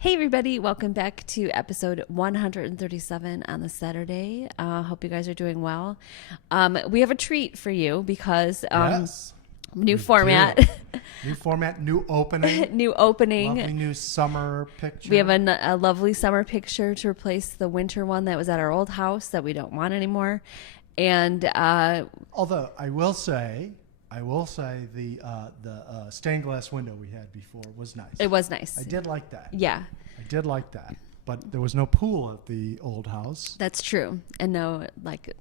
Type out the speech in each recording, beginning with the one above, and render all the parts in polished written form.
Hey everybody, welcome back to episode 137 on the Saturday. Hope you guys are doing well. We have a treat for you because Yes. new we format, do. New format, new opening. new opening. Lovely new summer picture. We have a lovely summer picture to replace the winter one that was at our old house that we don't want anymore. And Although I will say the stained glass window we had before was nice. it was nice. I did like that. Yeah, I did like that. But there was no pool at the old house. that's true. And no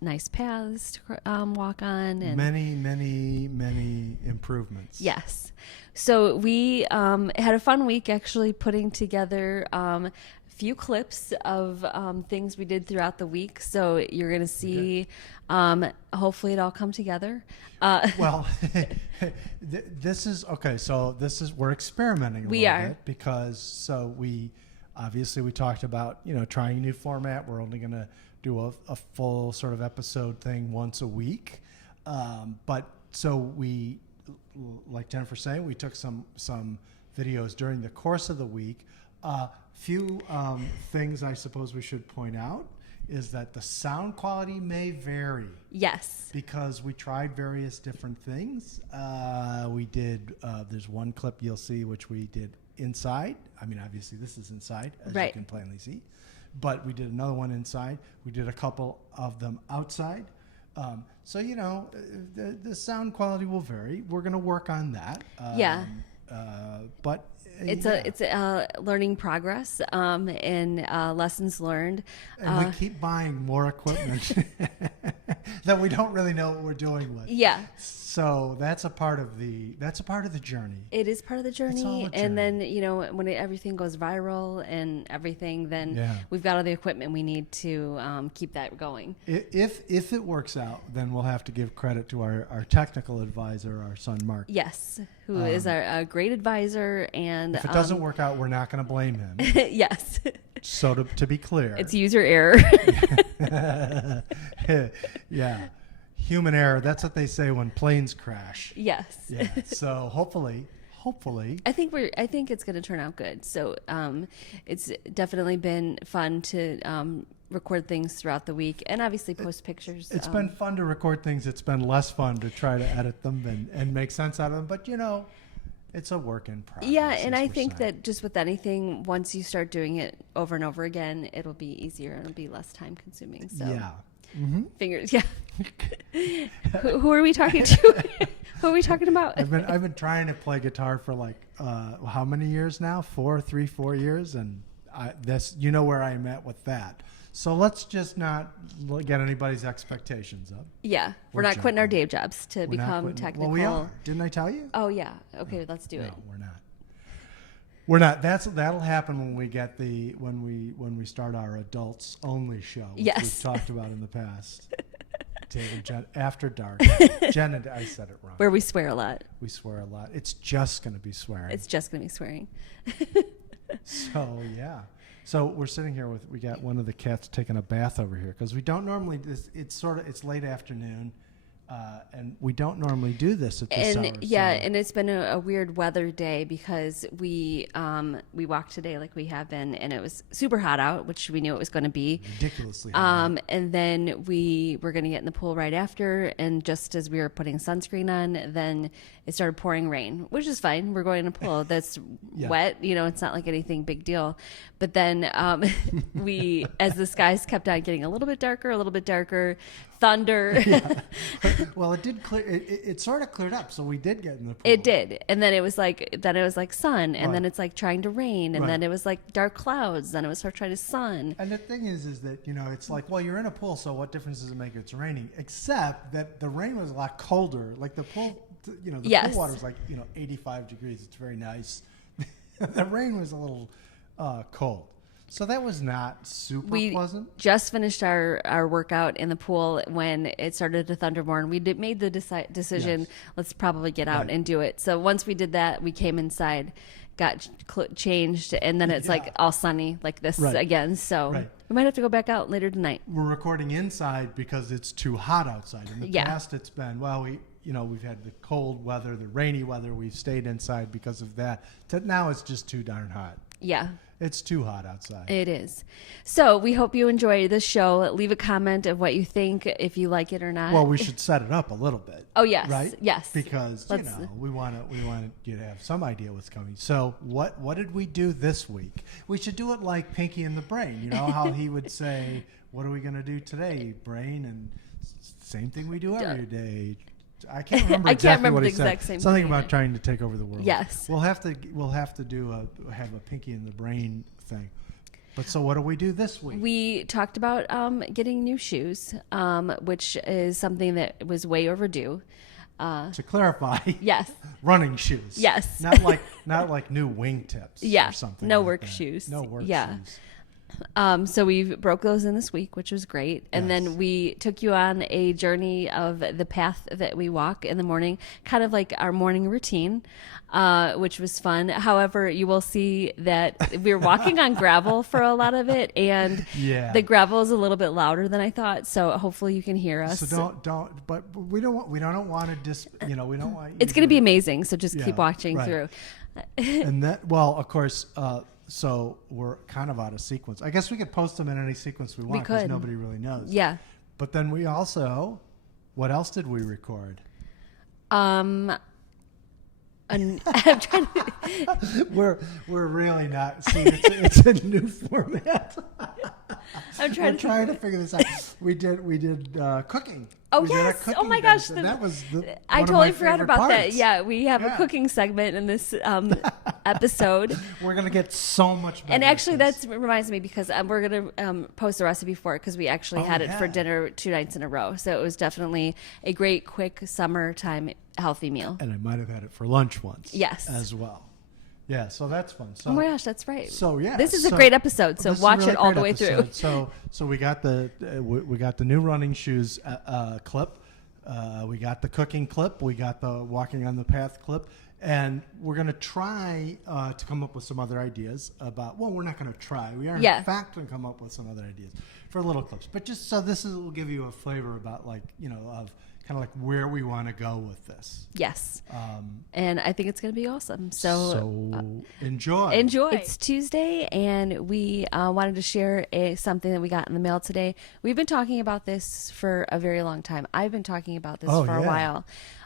nice paths to walk on. And Many improvements. yes. So we had a fun week actually putting together a few clips of things we did throughout the week. So you're going to see, hopefully it all come together. Well, this is okay. So we're experimenting a little bit because we talked about trying a new format. We're only going to do a full sort of episode thing once a week, but so we, like Jennifer saying, we took some videos during the course of the week. Few things I suppose we should point out is that the sound quality may vary. Yes. Because we tried various different things. We did, there's one clip you'll see which we did inside. I mean, obviously this is inside, as you can plainly see. But we did another one inside. We did a couple of them outside. So, the sound quality will vary. We're going to work on that. But it's a learning progress and lessons learned. And we keep buying more equipment that we don't really know what we're doing with. Yeah. So that's a part of the journey. It is part of the journey. It's all a And then, journey. when everything goes viral and everything, then we've got all the equipment we need to keep that going. If it works out, then we'll have to give credit to our technical advisor, our son Mark. Yes, who is our great advisor. And if it doesn't work out, we're not going to blame him. Yes. So to be clear, it's user error. Yeah. Human error. That's what they say when planes crash. Yes. Yeah. So hopefully. I think it's going to turn out good. So it's definitely been fun to record things throughout the week and obviously post pictures. It's been fun to record things. It's been less fun to try to edit them and make sense out of them. But it's a work in progress. Yeah, and I think that just with anything, once you start doing it over and over again, it'll be easier and it'll be less time consuming. So yeah. Mm-hmm. Fingers, yeah. Who are we talking to? Who are we talking about? I've been trying to play guitar for how many years now? 4 years, and where I'm at with that. So let's just not get anybody's expectations up. Yeah, we're not quitting our day jobs to become technical. Well, we are. Didn't I tell you? Oh yeah. Okay, let's do it. No, we're not. We're not. That'll happen when we get when we start our adults only show, which yes. we've talked about in the past. David, Jen, after dark. Jen and I said it wrong. Where we swear a lot. We swear a lot. It's just going to be swearing. It's just going to be swearing. So yeah. So we're sitting here we got one of the cats taking a bath over here because we don't normally. It's late afternoon. And we don't normally do this at this hour. And it's been a weird weather day because we walked today like we have been, and it was super hot out, which we knew it was going to be. Ridiculously hot. And then we were going to get in the pool right after, and just as we were putting sunscreen on, then it started pouring rain, which is fine. We're going in a pool that's wet. It's not like anything big deal. But then as the skies kept on getting a little bit darker, thunder. Yeah. Well, it did clear. It sort of cleared up, so we did get in the pool. It did, and then it was like sun, and then it's like trying to rain, and right. then it was like dark clouds, then it was trying to sun. And the thing is that it's like, well, you're in a pool, so what difference does it make if it's raining? Except that the rain was a lot colder. Like the pool, the pool water was like 85 degrees. It's very nice. The rain was a little cold. So that was not super pleasant. We just finished our workout in the pool when it started to thunder more, and we made the decision, let's probably get out and do it. So once we did that, we came inside, got changed, and then it's like all sunny like this again. So we might have to go back out later tonight. We're recording inside because it's too hot outside. In the past, it's been, we've had the cold weather, the rainy weather. We've stayed inside because of that. Now it's just too darn hot. Yeah. It's too hot outside. It is. So we hope you enjoy the show. Leave a comment of what you think, if you like it or not. Well, we should set it up a little bit. Oh, yes. Right? Yes. Because, we want you to have some idea what's coming. So what did we do this week? We should do it like Pinky and the Brain. You know how he would say, what are we going to do today, Brain? And same thing we do every day. I can't remember exactly what he said. Something about trying to take over the world. Yes. We'll have to have a Pinky and the Brain thing. But so what do we do this week? We talked about getting new shoes, which is something that was way overdue. To clarify, yes, running shoes. Yes, not like new wingtips. Yeah, or something. No like work that. shoes. No work shoes. So we broke those in this week, which was great. And then we took you on a journey of the path that we walk in the morning, kind of like our morning routine, which was fun. However, you will see that we were walking on gravel for a lot of it, and the gravel is a little bit louder than I thought. So hopefully you can hear us. So but we don't want to we don't want. It's going to be amazing. So just keep watching through. And that, well, of course. So we're kind of out of sequence. I guess we could post them in any sequence we want because nobody really knows. Yeah. But then we also, what else did we record? I'm trying to... We're really not. See, it's a new format. We're trying to figure this out. We did cooking. Oh, yes. Oh, my gosh. That was I totally forgot about parts. that. Yeah, we have a cooking segment in this episode. We're going to get so much better. And actually, that reminds me because we're going to post a recipe for it because we actually had it for dinner 2 nights in a row. So it was definitely a great, quick summertime healthy meal. And I might have had it for lunch once. Yes. As well. Yeah, so that's fun. So, oh my gosh, that's right. So yeah, this is a great episode. So watch it all the way through. So we got the new running shoes clip. We got the cooking clip. We got the walking on the path clip, and we're gonna try to come up with some other ideas about. Well, we're not gonna try. We are in fact gonna come up with some other ideas for little clips. But just so will give you a flavor about of kind of like where we want to go with this. Yes. And I think it's going to be awesome. So enjoy. It's Tuesday, and we wanted to share something that we got in the mail today. We've been talking about this for a very long time. I've been talking about this for a while.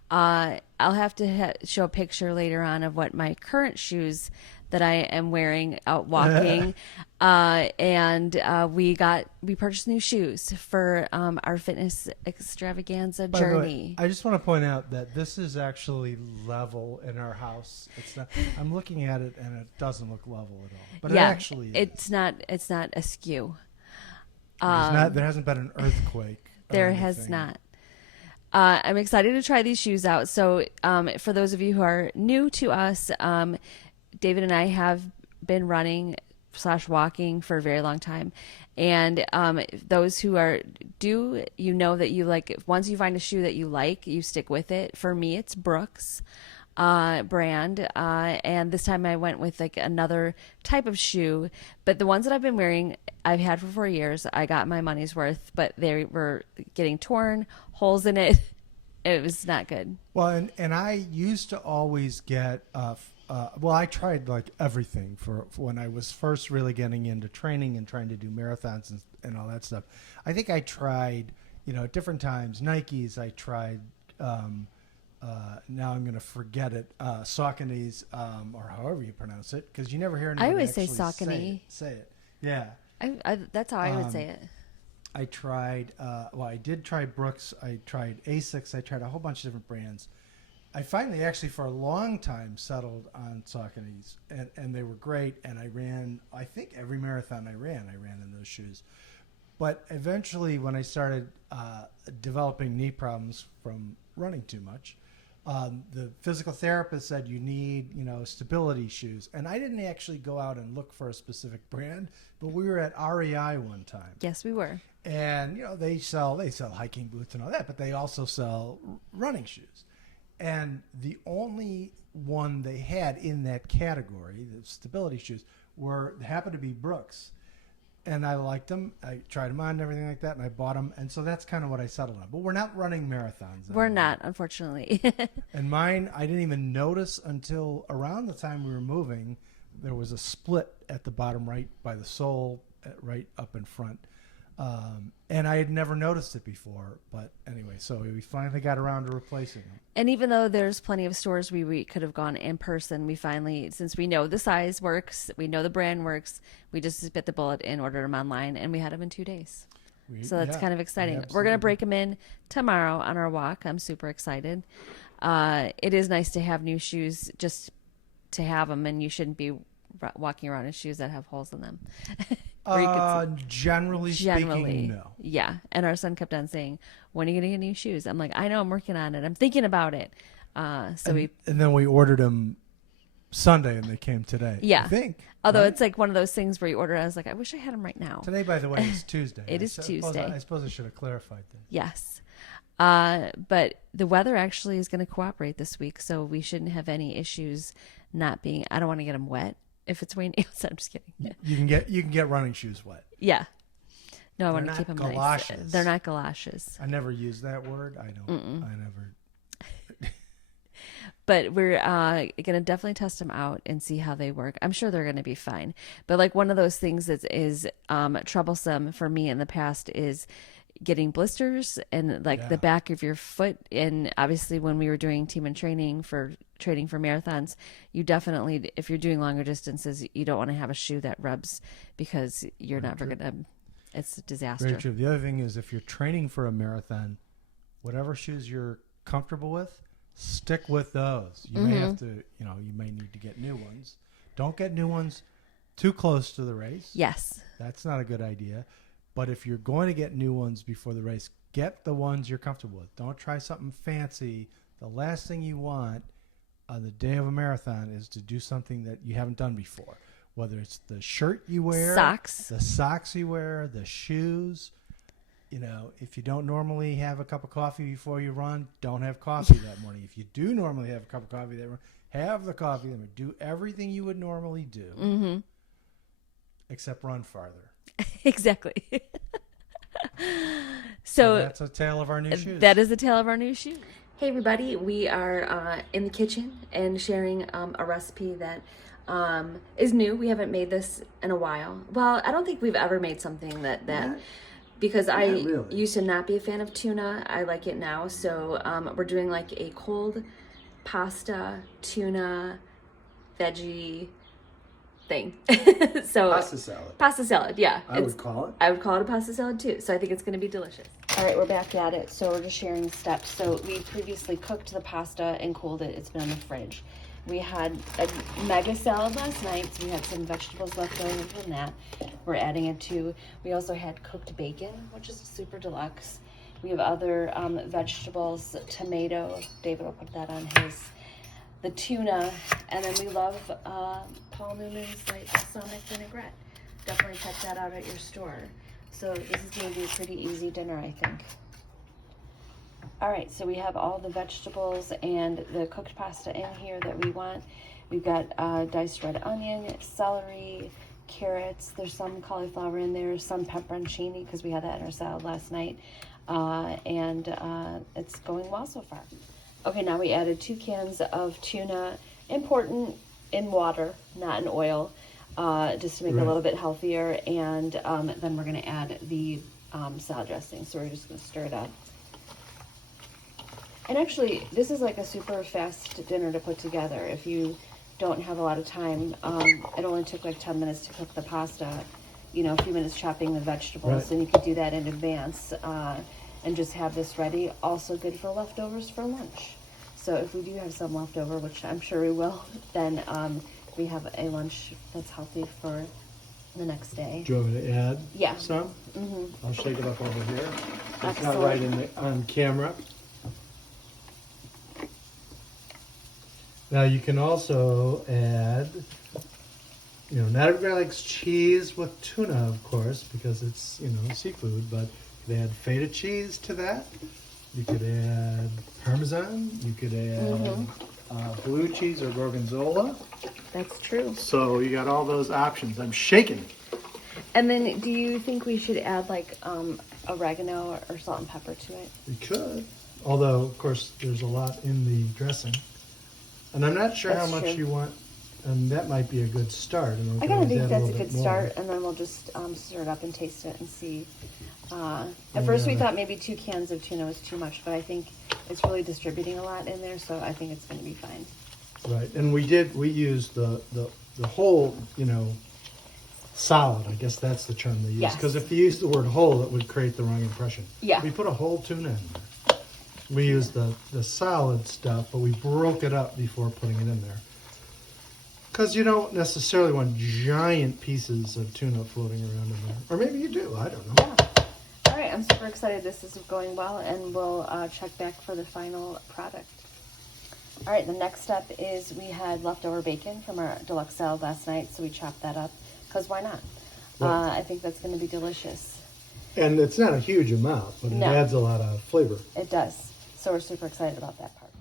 I'll have to show a picture later on of what my current shoes that I am wearing out walking. And we purchased new shoes for our fitness extravaganza journey. Way, I just want to point out that this is actually level in our house. It's not. I'm looking at it and it doesn't look level at all. But it actually is. It's not askew. There hasn't been an earthquake. There has not. I'm excited to try these shoes out. So for those of you who are new to us, David and I have been running / walking for a very long time. And those who are that you like, once you find a shoe that you like, you stick with it. For me, it's Brooks brand. And this time I went with like another type of shoe. But the ones that I've been wearing, I've had for 4 years. I got my money's worth, but they were getting torn, holes in it. It was not good. Well, and I used to always get I tried like everything for when I was first really getting into training and trying to do marathons and all that stuff. I think I tried, at different times, Nikes. I tried, now I'm going to forget it, Saucony's, or however you pronounce it, because you never hear anybody I always say Saucony. Say it. Yeah. That's how I would say it. I tried, I did try Brooks. I tried Asics. I tried a whole bunch of different brands. I finally actually for a long time settled on Saucony's, and they were great. And I ran, I think every marathon I ran in those shoes. But eventually when I started developing knee problems from running too much, the physical therapist said you need, stability shoes. And I didn't actually go out and look for a specific brand, but we were at REI one time. Yes, we were. And, they sell hiking boots and all that, but they also sell running shoes. And the only one they had in that category, the stability shoes, happened to be Brooks. And I liked them. I tried them on and everything like that, and I bought them. And so that's kind of what I settled on. But we're not running marathons anymore. We're not, unfortunately. And mine, I didn't even notice until around the time we were moving. there was a split at the bottom right by the sole, right up in front. And I had never noticed it before, but anyway, so we finally got around to replacing them. And even though there's plenty of stores we could have gone in person, we finally, since we know the size works, we know the brand works, we just bit the bullet and ordered them online, and we had them in 2 days. So that's kind of exciting. We're going to break them in tomorrow on our walk. I'm super excited. It is nice to have new shoes, just to have them, and you shouldn't be walking around in shoes that have holes in them. Generally speaking, no. Yeah. And our son kept on saying, when are you going to get new shoes? I'm like, I know, I'm working on it. I'm thinking about it. And then we ordered them Sunday and they came today. Yeah. I think. Although it's like one of those things where you order, I was like, I wish I had them right now. Today, by the way, is Tuesday. It is Tuesday. I suppose I should have clarified that. Yes. But the weather actually is going to cooperate this week, so we shouldn't have any issues not being, I don't want to get them wet. If it's raining outside, I'm just kidding. You can get running shoes wet. Yeah. No, I want to keep them galoshes. Nice. They're not galoshes. I never use that word. I never. But we're going to definitely test them out and see how they work. I'm sure they're going to be fine. But like one of those things that is troublesome for me in the past is getting blisters and the back of your foot. And obviously when we were doing team and training for marathons, you definitely, if you're doing longer distances, you don't want to have a shoe that rubs because you're never going to, it's a disaster. Very true. The other thing is if you're training for a marathon, whatever shoes you're comfortable with, stick with those. You may have to, you may need to get new ones. Don't get new ones too close to the race. Yes. That's not a good idea. But if you're going to get new ones before the race, get the ones you're comfortable with. Don't try something fancy. The last thing you want on the day of a marathon is to do something that you haven't done before. Whether it's the shirt you wear, the socks you wear, the shoes. If you don't normally have a cup of coffee before you run, don't have coffee that morning. If you do normally have a cup of coffee that morning, have the coffee that morning. Do everything you would normally do, except run farther. Exactly. So that's a tale of our new shoes. That is a tale of our new shoes. Hey everybody, we are in the kitchen and sharing a recipe that is new. We haven't made this in a while. Well, I don't think we've ever made something that because I used to not be a fan of tuna. I like it now. So we're doing like a cold pasta, tuna, veggie thing. So pasta salad, yeah. I would call it a pasta salad too. So I think it's going to be delicious. All right, we're back at it. So we're just sharing steps. So we previously cooked the pasta and cooled it. It's been in the fridge. We had a mega salad last night, so we had some vegetables left over from that. We're adding it to. We also had cooked bacon, which is super deluxe. We have other vegetables, tomato. David will put that on his. The tuna, and then we love Paul Newman's balsamic vinaigrette. Definitely check that out at your store. So this is going to be a pretty easy dinner, I think. All right, so we have all the vegetables and the cooked pasta in here that we want. We've got diced red onion, celery, carrots. There's some cauliflower in there, some pepperoncini because we had that in our salad last night. And it's going well so far. Okay, now we added 2 cans of tuna, important in water, not in oil, just to make it a little bit healthier. And then we're going to add the salad dressing. So we're just going to stir it up. And actually, this is like a super fast dinner to put together. If you don't have a lot of time, it only took like 10 minutes to cook the pasta, a few minutes chopping the vegetables, and you could do that in advance and just have this ready. Also good for leftovers for lunch. So if we do have some leftover, which I'm sure we will, then we have a lunch that's healthy for the next day. Do you want me to add some? Mm-hmm. I'll shake it up over here. It's Excellent. not right on camera. Now you can also add, not everybody likes cheese with tuna, of course, because it's, seafood, but you could add feta cheese to that. You could add Parmesan. You could add blue cheese or Gorgonzola. That's true. So you got all those options. I'm shaking. And then do you think we should add like oregano or salt and pepper to it? We could. Although, of course, there's a lot in the dressing. And I'm not sure how much you want And that might be a good start. And I kind of think that's a good start, and then we'll just stir it up and taste it and see. At first we thought maybe 2 cans of tuna was too much, but I think it's really distributing a lot in there, so I think it's going to be fine. Right, and we used the whole, solid. I guess that's the term they use. Because if you use the word whole, it would create the wrong impression. Yeah. We put a whole tuna in there. We used the solid stuff, but we broke it up before putting it in there. Because you don't necessarily want giant pieces of tuna floating around in there. Or maybe you do, I don't know. Yeah. All right, I'm super excited this is going well, and we'll check back for the final product. All right, the next step is we had leftover bacon from our deluxe salad last night, so we chopped that up, because why not? Right. I think that's going to be delicious. And it's not a huge amount, but it adds a lot of flavor. It does, so we're super excited about that part.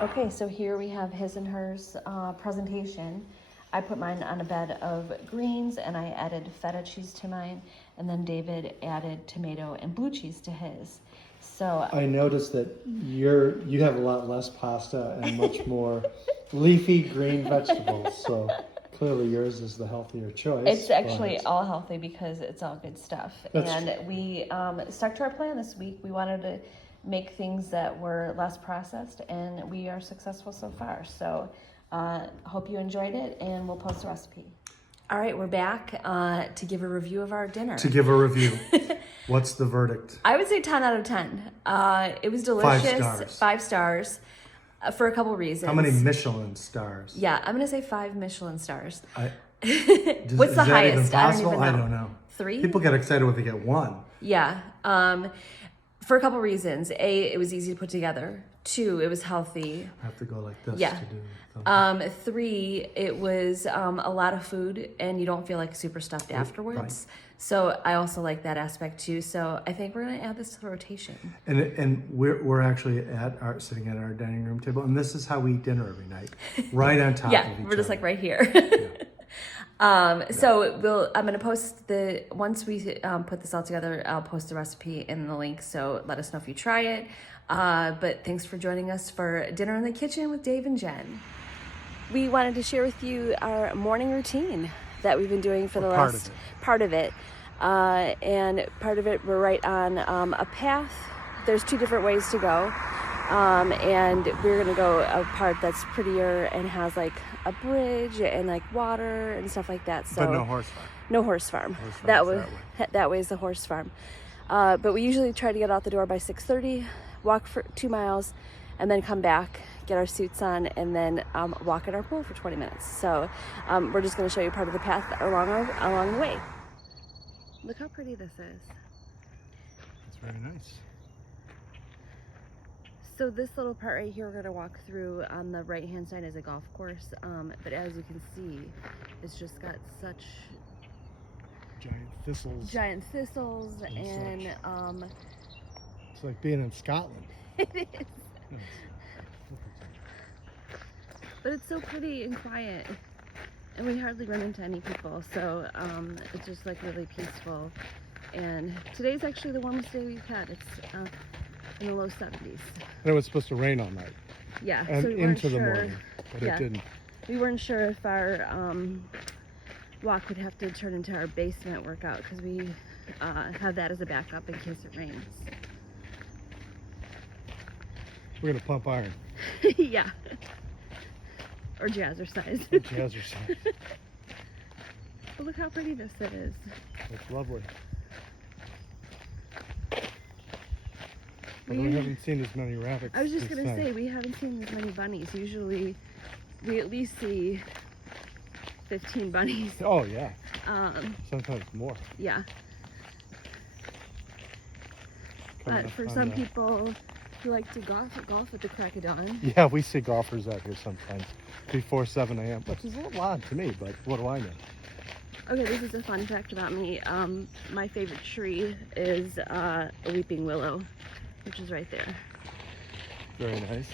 Okay, so here we have his and hers presentation. I put mine on a bed of greens, and I added feta cheese to mine, and then David added tomato and blue cheese to his. So I noticed that you have a lot less pasta and much more leafy green vegetables. So clearly yours is the healthier choice. It's actually all healthy because it's all good stuff. And we stuck to our plan this week. We wanted to make things that were less processed, and we are successful so far. So hope you enjoyed it, and we'll post a recipe. All right, we're back to give a review of our dinner. To give a review. What's the verdict? I would say 10 out of 10. It was delicious. 5 stars. For a couple reasons. How many Michelin stars? Yeah, I'm going to say 5 Michelin stars. What's the highest? I don't know. 3? People get excited when they get 1. Yeah. For a couple reasons. A, it was easy to put together. 2, it was healthy. I have to go like this to do 3, it was a lot of food, and you don't feel like super stuffed afterwards. Right. So I also like that aspect too. So I think we're going to add this to the rotation. And we're actually sitting at our dining room table, and this is how we eat dinner every night, right on top of each other. Yeah, we're just like right here. So I'm going to post once we put this all together, I'll post the recipe in the link. So let us know if you try it. But thanks for joining us for Dinner in the Kitchen with Dave and Jen. We wanted to share with you our morning routine that we've been doing for the last part of it. And part of it, we're right on a path. There's 2 different ways to go. And we're going to go a part that's prettier and has like a bridge and like water and stuff like that. So but no horse farm. No horse farm. That way is the horse farm. But we usually try to get out the door by 6:30, walk for 2 miles, and then come back, get our suits on, and then walk at our pool for 20 minutes. So we're just going to show you part of the path along the way. Look how pretty this is. It's very nice. So this little part right here we're going to walk through on the right hand side is a golf course, but as you can see, it's just got such giant thistles and it's like being in Scotland. It is. But it's so pretty and quiet, and we hardly run into any people, so it's just like really peaceful. And today's actually the warmest day we've had. It's in the low 70s. And it was supposed to rain all night. Yeah, and so we into the morning, but it didn't. We weren't sure if our walk would have to turn into our basement workout, because we have that as a backup in case it rains. We're gonna pump iron. Yeah. Or jazzercise. But look how pretty this is. It's lovely. But we haven't seen as many rabbits. I was just going to say, we haven't seen as many bunnies. Usually, we at least see 15 bunnies. Oh, yeah. Sometimes more. Yeah. But for some people who like to golf at the crack of dawn. Yeah, we see golfers out here sometimes before 7 a.m., which is a little odd to me, but what do I know? Okay, this is a fun fact about me. My favorite tree is a weeping willow, which is right there. Very nice.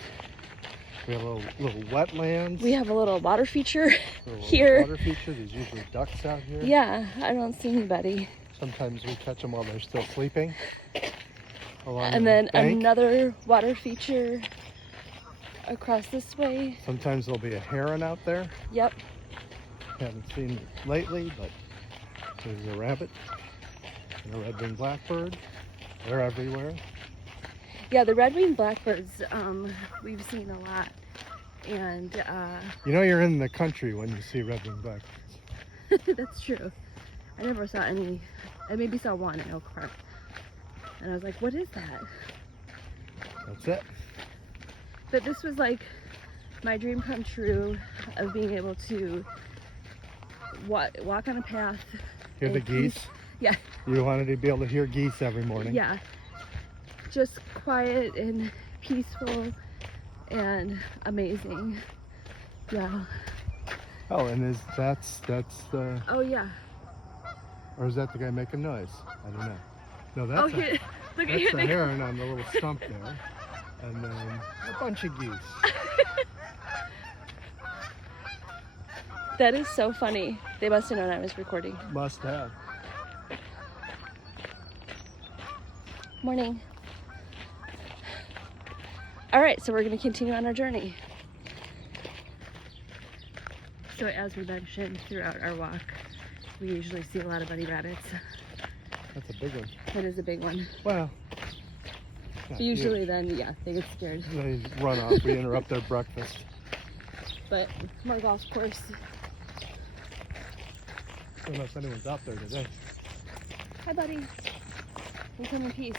We have a little wetlands. We have a little water feature here. Water feature. There's usually ducks out here. Yeah, I don't see anybody. Sometimes we catch them while they're still sleeping. And then another water feature. across this way. Sometimes there'll be a heron out there. Yep. Haven't seen it lately, but there's a rabbit and a red-winged blackbird. They're everywhere. Yeah, the red-winged blackbirds, we've seen a lot. And you know you're in the country when you see red-winged blackbirds. that's true. I never saw any. I maybe saw one at Oak Park. And I was like, what is that? That's it. But this was like my dream come true of being able to walk on a path. Hear the geese? Yeah. You wanted to be able to hear geese every morning. Yeah. Just quiet and peaceful and amazing. Yeah. Oh, and that's the... Oh, yeah. Or is that the guy making noise? I don't know. No, Look at that's here. the heron on the little stump there. And then a bunch of geese. That is so funny. They must have known I was recording. Must have. Morning. All right, so we're going to continue on our journey. So as we mentioned throughout our walk, we usually see a lot of bunny rabbits. That's a big one. That is a big one. Well, usually then, yeah, they get scared. They run off. We interrupt their breakfast. But from our golf course. I don't know if anyone's out there today. Hi, buddy. We come in peace.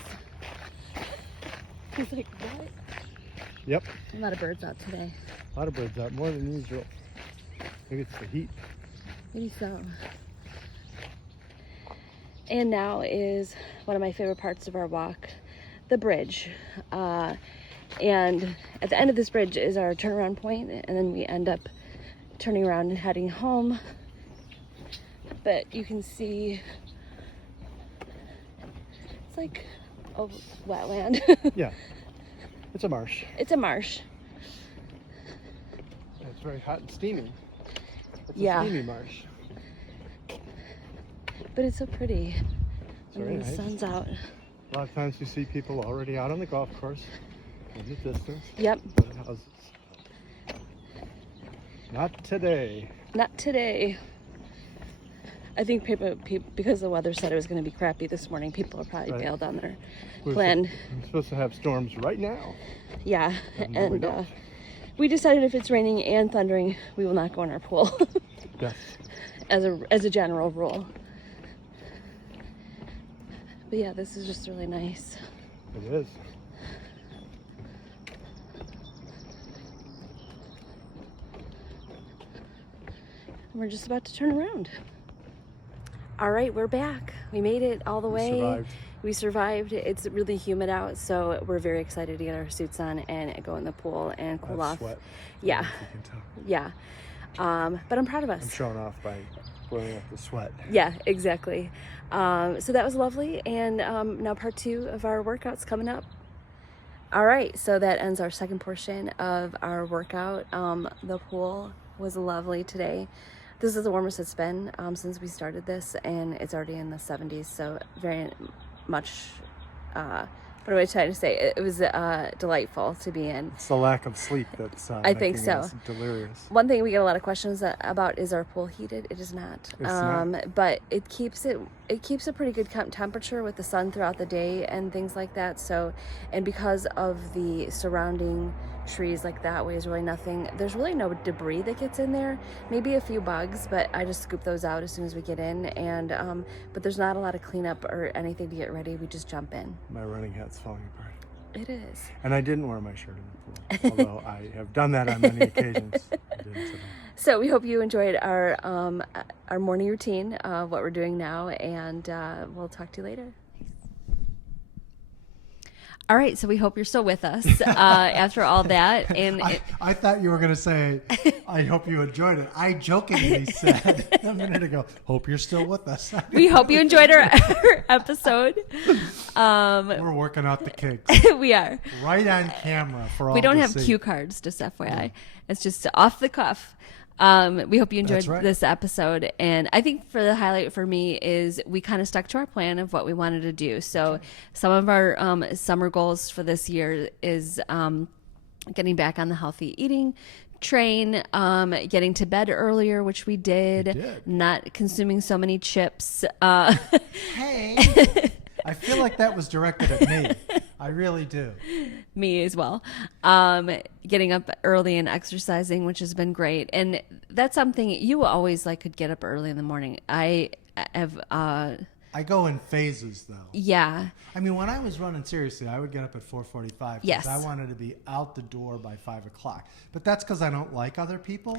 He's like, what? Yep. A lot of birds out today. A lot of birds out, more than usual. Maybe it's the heat. Maybe so. And now is one of my favorite parts of our walk, the bridge. And at the end of this bridge is our turnaround point, and then we end up turning around and heading home. But you can see it's like a wetland. Yeah, it's a marsh. It's a marsh. It's very hot and steamy. It's Yeah. a steamy marsh. But it's so pretty It's very when the nice. sun's out. A lot of times you see people already out on the golf course in the distance. Yep. By the houses. Not today. Not today. I think people, because the weather said it was going to be crappy this morning, people are probably Right. bailed on their We're plan. We're supposed to have storms right now. Yeah, We and don't. we decided if it's raining and thundering, we will not go in our pool Yes. as a general rule. But yeah, this is just really nice. It is. We're just about to turn around. All right, we're back. We made it all the way. Survived. We survived. It's really humid out, so we're very excited to get our suits on and go in the pool and cool off. Sweat. Yeah, If you can tell. yeah. But I'm proud of us. I'm showing off by blowing up the sweat. Yeah, exactly. So that was lovely, and now part 2 of our workout's coming up. All right, so that ends our second portion of our workout. The pool was lovely today. This is the warmest it's been since we started this, and it's already in the 70s, so very much, what am I trying to say? It was delightful to be in. It's the lack of sleep that's I think making so. us delirious. One thing we get a lot of questions about is our pool heated? It is not. It's not. But it keeps a pretty good temperature with the sun throughout the day and things like that. So, and because of the surrounding trees, like that way is really nothing. There's really no debris that gets in there. Maybe a few bugs, but I just scoop those out as soon as we get in. And but there's not a lot of cleanup or anything to get ready. We just jump in. My running hat's falling apart. It is. And I didn't wear my shirt in the pool, although I have done that on many occasions. I didn't today. So we hope you enjoyed our morning routine of what we're doing now, and we'll talk to you later. All right, so we hope you're still with us after all that. And I thought you were going to say, I hope you enjoyed it. I jokingly said a minute ago, hope you're still with us. we hope you enjoyed our episode. We're working out the kinks. We are. Right on camera for all We don't to have see. cue cards, just FYI. It's just off the cuff. We hope you enjoyed That's right. this episode. And I think for the highlight for me is we kind of stuck to our plan of what we wanted to do. So some of our summer goals for this year is getting back on the healthy eating train, getting to bed earlier, which we did. Not consuming so many chips. Hey, I feel like that was directed at me. I really do. Me as well. Getting up early and exercising, which has been great. And that's something you always could get up early in the morning. I have, I go in phases, though. Yeah. I mean, when I was running seriously, I would get up at 4:45 because I wanted to be out the door by 5 o'clock. But that's because I don't like other people,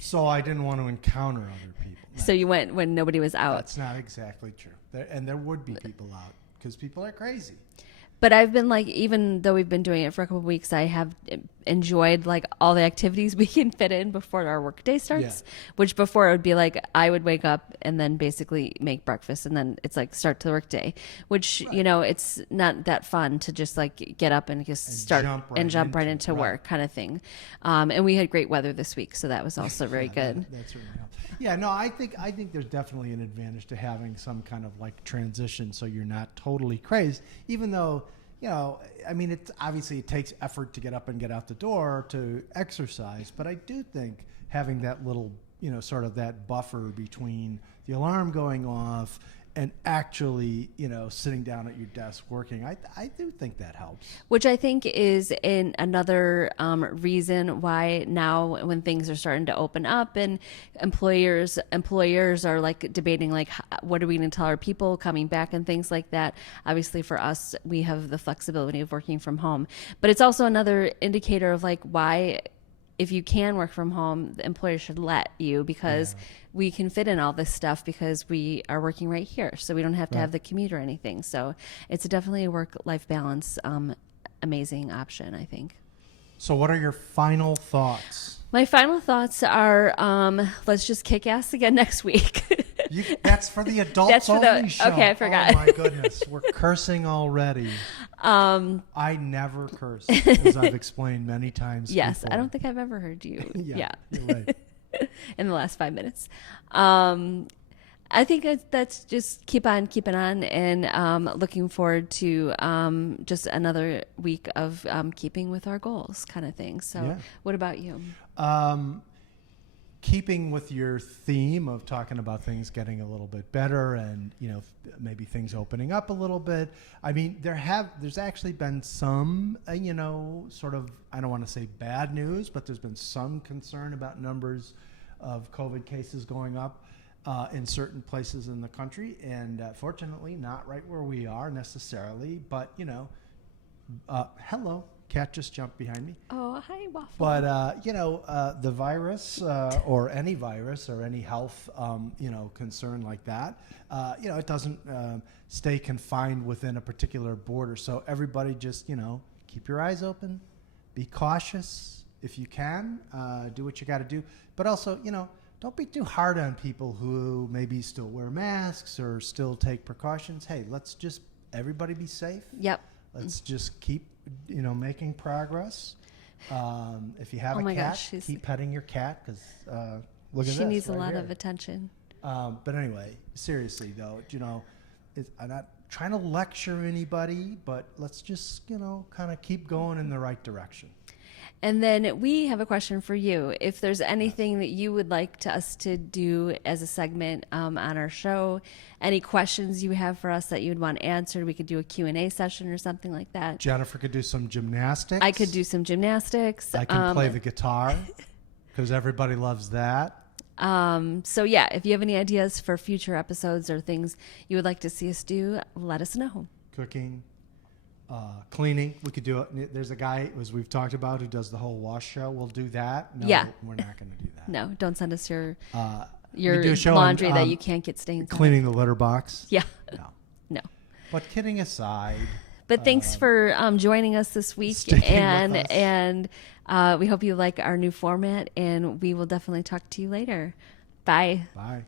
so I didn't want to encounter other people. So you went when nobody was out. That's not exactly true. There would be people out because people are crazy. But I've been even though we've been doing it for a couple of weeks, I have enjoyed all the activities we can fit in before our work day starts, which before it would be I would wake up and then basically make breakfast and then it's start to the work day, which, it's not that fun to just get up and just jump right into work kind of thing. And we had great weather this week, so that was also very good. That's really helpful. Yeah, no, I think there's definitely an advantage to having some kind of transition so you're not totally crazed, even though, I mean, it takes effort to get up and get out the door to exercise, but I do think having that little, sort of that buffer between the alarm going off and actually, sitting down at your desk working, I do think that helps. Which I think is another reason why now when things are starting to open up and employers are debating what are we going to tell our people coming back and things like that. Obviously for us, we have the flexibility of working from home, but it's also another indicator of why, if you can work from home, the employer should let you, because we can fit in all this stuff because we are working right here. So we don't have to have the commute or anything. So it's definitely a work-life balance, amazing option, I think. So what are your final thoughts? My final thoughts are, let's just kick ass again next week. That's for the adults only show. Okay, I forgot. Oh my goodness, we're cursing already. I never curse, as I've explained many times. Yes, before. I don't think I've ever heard you. Yeah. You're right. In the last 5 minutes. I think that's just keep on keeping on, and looking forward to just another week of keeping with our goals kind of thing. So what about you? Keeping with your theme of talking about things getting a little bit better and, maybe things opening up a little bit. I mean, there's actually been some, sort of, I don't want to say bad news, but there's been some concern about numbers of COVID cases going up in certain places in the country. And fortunately, not right where we are necessarily, but, hello. Cat just jumped behind me. Oh, hi, Waffle. But, the virus or any virus or any health, concern like that, it doesn't stay confined within a particular border. So everybody just, keep your eyes open, be cautious if you can, do what you got to do. But also, don't be too hard on people who maybe still wear masks or still take precautions. Hey, let's just everybody be safe. Yep. Let's just keep, making progress. If you have a cat, keep petting your cat because look at this. She needs right a lot here. of attention. But anyway, seriously though, I'm not trying to lecture anybody, but let's just, kind of keep going in the right direction. And then we have a question for you. If there's anything that you would like us to do as a segment on our show, any questions you have for us that you would want answered, we could do a Q&A session or something like that. Jennifer could do some gymnastics. I could do some gymnastics. I can play the guitar because everybody loves that. So yeah, if you have any ideas for future episodes or things you would like to see us do, let us know. Cooking. Cleaning, we could do it. There's a guy, as we've talked about, who does the whole wash show. We'll do that. No, we're not going to do that. No, don't send us your show laundry on, that you can't get stains. Cleaning the litter box. Yeah. No. But kidding aside. But thanks for joining us this week, and we hope you like our new format, and we will definitely talk to you later. Bye. Bye.